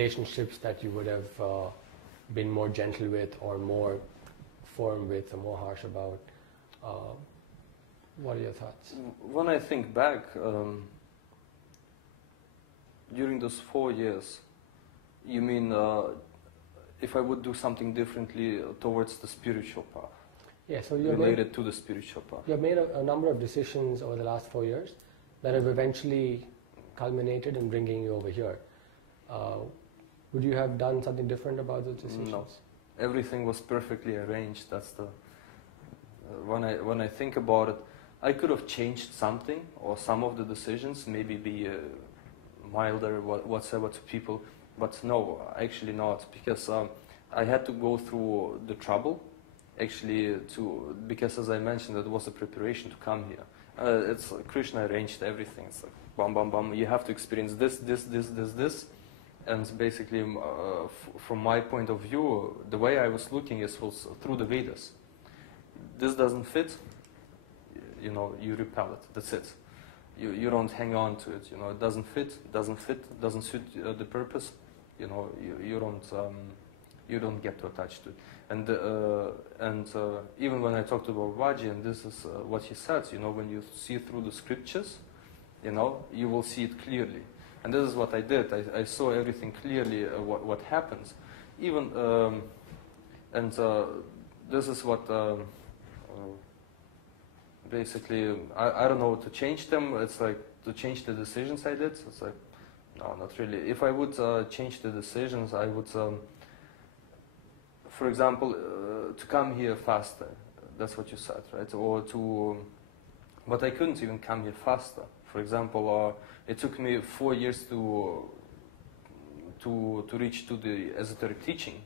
relationships that you would have been more gentle with, or more firm with, or more harsh about? What are your thoughts? When I think back, during those 4 years, you mean if I would do something differently towards the spiritual path? Yeah, so related to the spiritual path. You have made a number of decisions over the last 4 years that have eventually culminated in bringing you over here. Would you have done something different about those decisions? No, everything was perfectly arranged. That's the when I think about it, I could have changed something or some of the decisions, maybe be milder, whatsoever to people, but no, actually not, because I had to go through the trouble, actually, because as I mentioned, it was a preparation to come here. It's Krishna arranged everything. It's like bam, bam, bam. You have to experience this. And basically, from my point of view, the way I was looking was through the Vedas. This doesn't fit, you repel it. That's it. You don't hang on to it. It doesn't fit, doesn't suit the purpose. You don't get too attached to it. And even when I talked to Babaji, and this is what he said, when you see through the scriptures, you will see it clearly. And this is what I did. I saw everything clearly, what happens. Even, this is what, basically, I don't know, to change them, it's like, to change the decisions I did, it's like, no, not really. If I would change the decisions, I would, for example, to come here faster, that's what you said, right? Or but I couldn't even come here faster. For example, it took me 4 years to reach to the esoteric teaching.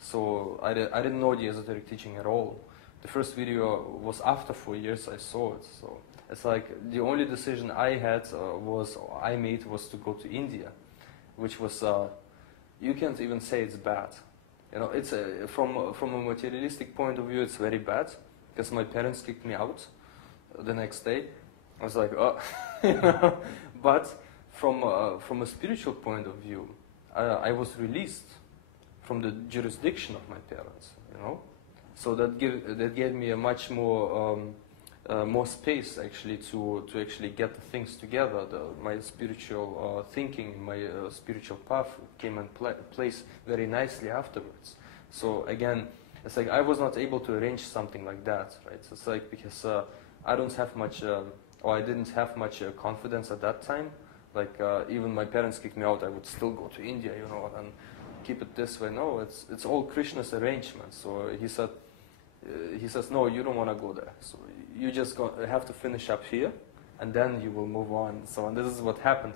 So I didn't know the esoteric teaching at all. The first video was after 4 years I saw it. So it's like the only decision I made was to go to India, which was, you can't even say it's bad. It's from a materialistic point of view, it's very bad, because my parents kicked me out the next day. I was like, oh, But from a spiritual point of view, I was released from the jurisdiction of my parents, So that gave me a much more space actually to actually get the things together. My spiritual thinking, my spiritual path came in place very nicely afterwards. So again, it's like I was not able to arrange something like that, right? So it's like because I don't have much, or I didn't have much confidence at that time. Like even my parents kicked me out, I would still go to India, and keep it this way. No, it's all Krishna's arrangement. So he says, no, you don't want to go there. So you just have to finish up here, and then you will move on. So and this is what happened.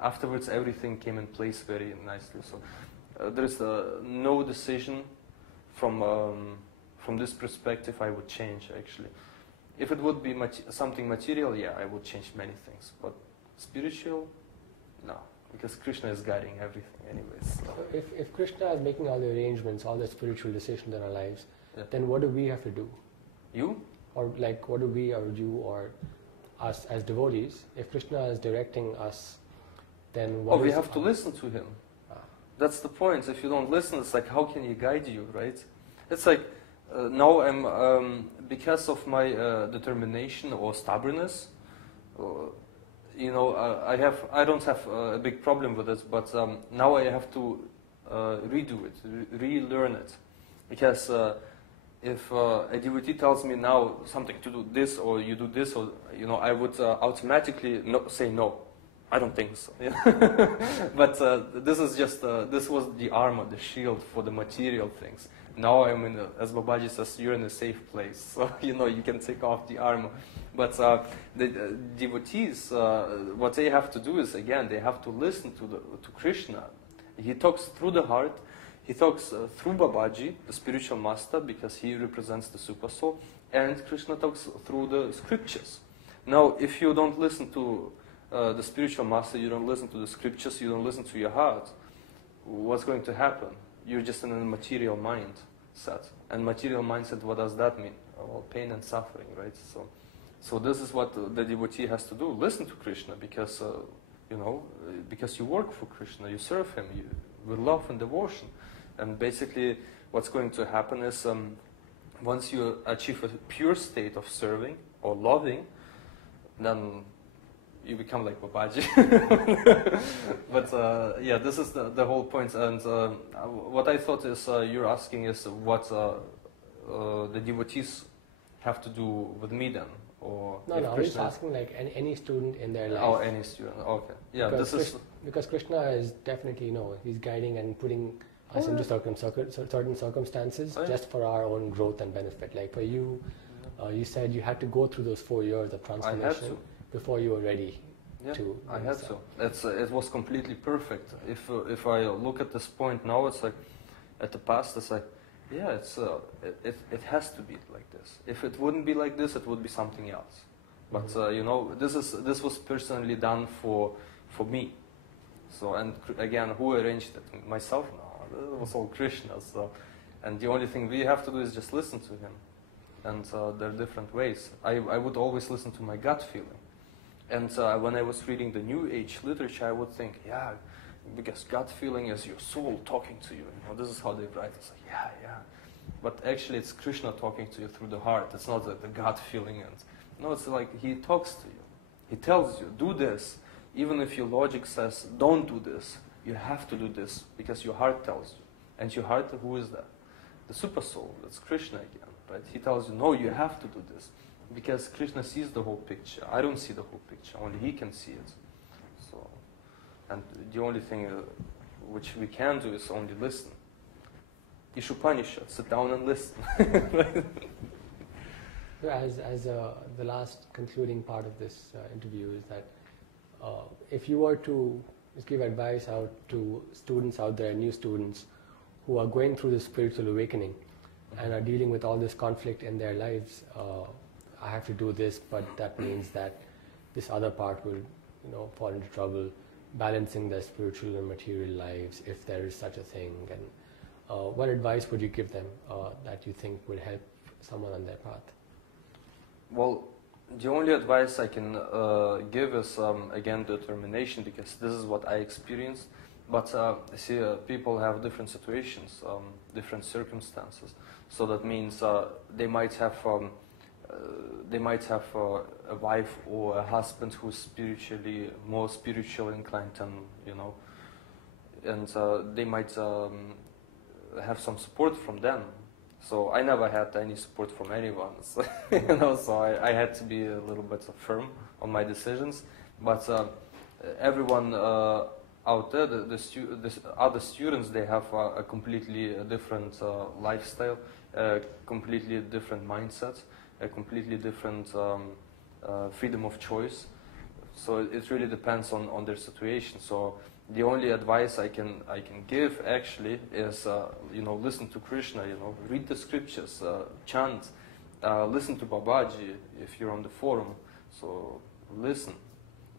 Afterwards, everything came in place very nicely. So there's no decision from this perspective I would change, actually. If it would be something material, yeah, I would change many things. But spiritual, no, because Krishna is guiding everything anyways. So. If Krishna is making all the arrangements, all the spiritual decisions in our lives, yeah. Then what do we have to do? You? Or like, what do we or you or us as devotees? If Krishna is directing us, then what we have to listen to him. Ah. That's the point. If you don't listen, it's like, how can he guide you, right? It's like, now I'm, because of my determination or stubbornness, I don't have a big problem with it, but now I have to redo it, relearn it. Because if a devotee tells me now something to do this, or you do this, or, I would automatically say no. I don't think so. But this is just, this was the armor, the shield for the material things. Now I'm as Babaji says, you're in a safe place. So, you can take off the armor. But the devotees, what they have to do is, again, they have to listen to Krishna. He talks through the heart. He talks through Babaji, the spiritual master, because he represents the super soul. And Krishna talks through the scriptures. Now, if you don't listen to the spiritual master, you don't listen to the scriptures, you don't listen to your heart, what's going to happen? You're just in a material mindset. And material mindset, what does that mean? Well, pain and suffering, right? So this is what the devotee has to do. Listen to Krishna, because, because you work for Krishna, you serve him, with love and devotion. And basically what's going to happen is once you achieve a pure state of serving or loving, then you become like Babaji. But yeah, this is the whole point. And what I thought is you're asking is what the devotees have to do with me then, or no, I was asking like any student in their life. Oh, any student. Okay. Yeah, because Krishna is definitely, he's guiding and putting us into certain circumstances just for our own growth and benefit. Like for you, you said you had to go through those 4 years of transformation before you were ready to. I had to. It was completely perfect. If I look at this point now, it's like at the past, it's like, yeah, it has to be like this. If it wouldn't be like this, it would be something else. But this was personally done for me. So, and again, who arranged it? Myself? No, it was all Krishna. So, and the only thing we have to do is just listen to him. And there are different ways. I would always listen to my gut feeling. And when I was reading the New Age literature, I would think, yeah, because gut feeling is your soul talking to you. This is how they write. It's like, yeah. But actually, it's Krishna talking to you through the heart. It's not the gut feeling. And it's like he talks to you. He tells you, do this. Even if your logic says, don't do this, you have to do this because your heart tells you. And your heart, who is that? The super soul. That's Krishna again, right? He tells you, no, you have to do this. Because Krishna sees the whole picture. I don't see the whole picture. Only he can see it. So, and the only thing which we can do is only listen. Ishupanishad, sit down and listen. As the last concluding part of this interview is that if you were to give advice out to students out there, new students who are going through this spiritual awakening and are dealing with all this conflict in their lives, I have to do this, but that means that this other part will, fall into trouble, balancing their spiritual and material lives, if there is such a thing. And what advice would you give them that you think would help someone on their path? Well, the only advice I can give is, again, determination, because this is what I experienced. But see, people have different situations, different circumstances. So that means they might have a wife or a husband who's more spiritually inclined, and they might have some support from them. So I never had any support from anyone, so, so I had to be a little bit firm on my decisions. But everyone out there, the other students, they have a completely different lifestyle, completely different mindset, a completely different freedom of choice. So it really depends on their situation. So the only advice I can give actually is listen to Krishna, read the scriptures, chant, listen to Babaji if you're on the forum. So listen.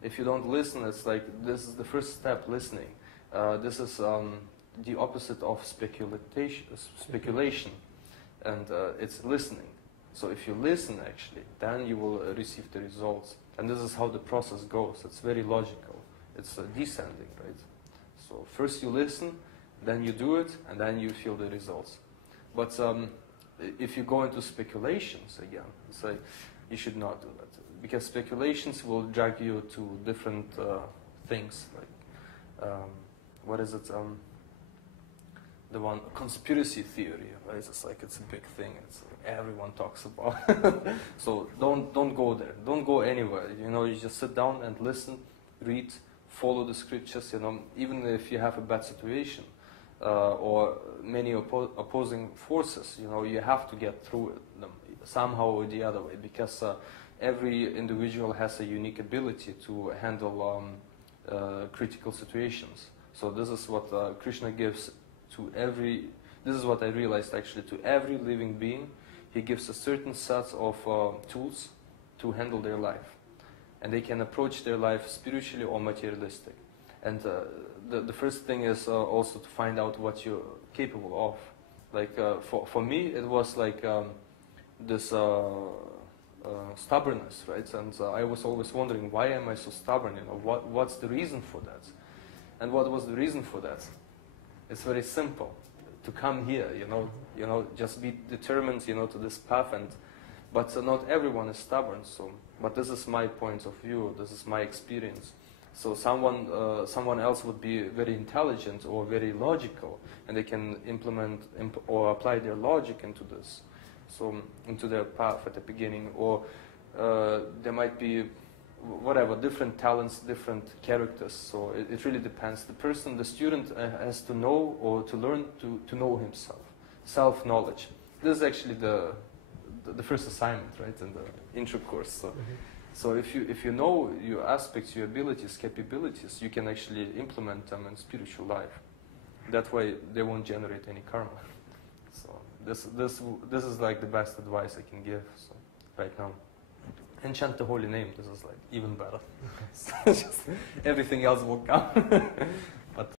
If you don't listen, it's like this is the first step, listening. This is the opposite of speculation, and it's listening. So if you listen, actually, then you will receive the results. And this is how the process goes. It's very logical. It's descending, right? So first you listen, then you do it, and then you feel the results. But if you go into speculations again, it's like you should not do that, because speculations will drag you to different things. Like what is it? The one conspiracy theory, right? It's like it's a big thing. It's everyone talks about. So don't go there. Don't go anywhere. You just sit down and listen, read, follow the scriptures. Even if you have a bad situation or many opposing forces, you have to get through them somehow or the other way, because every individual has a unique ability to handle critical situations. So this is what Krishna gives to every. This is what I realized actually. To every living being, he gives a certain set of tools to handle their life, and they can approach their life spiritually or materialistic. And the first thing is also to find out what you're capable of. Like for me, it was like this stubbornness, right? And I was always wondering, why am I so stubborn? What's the reason for that? And what was the reason for that? It's very simple to come here, just be determined, to this path. But not everyone is stubborn. So, but this is my point of view. This is my experience. So someone else would be very intelligent or very logical, and they can implement or apply their logic into this, so into their path at the beginning. Or there might be whatever, different talents, different characters. So it really depends. The student has to know or to learn to know himself. Self-knowledge. This is actually the first assignment, right, in the intro course. So, so if you know your aspects, your abilities, capabilities, you can actually implement them in spiritual life. That way, they won't generate any karma. So this is like the best advice I can give. So right now. And chant the holy name. This is like even better. So just everything else will come.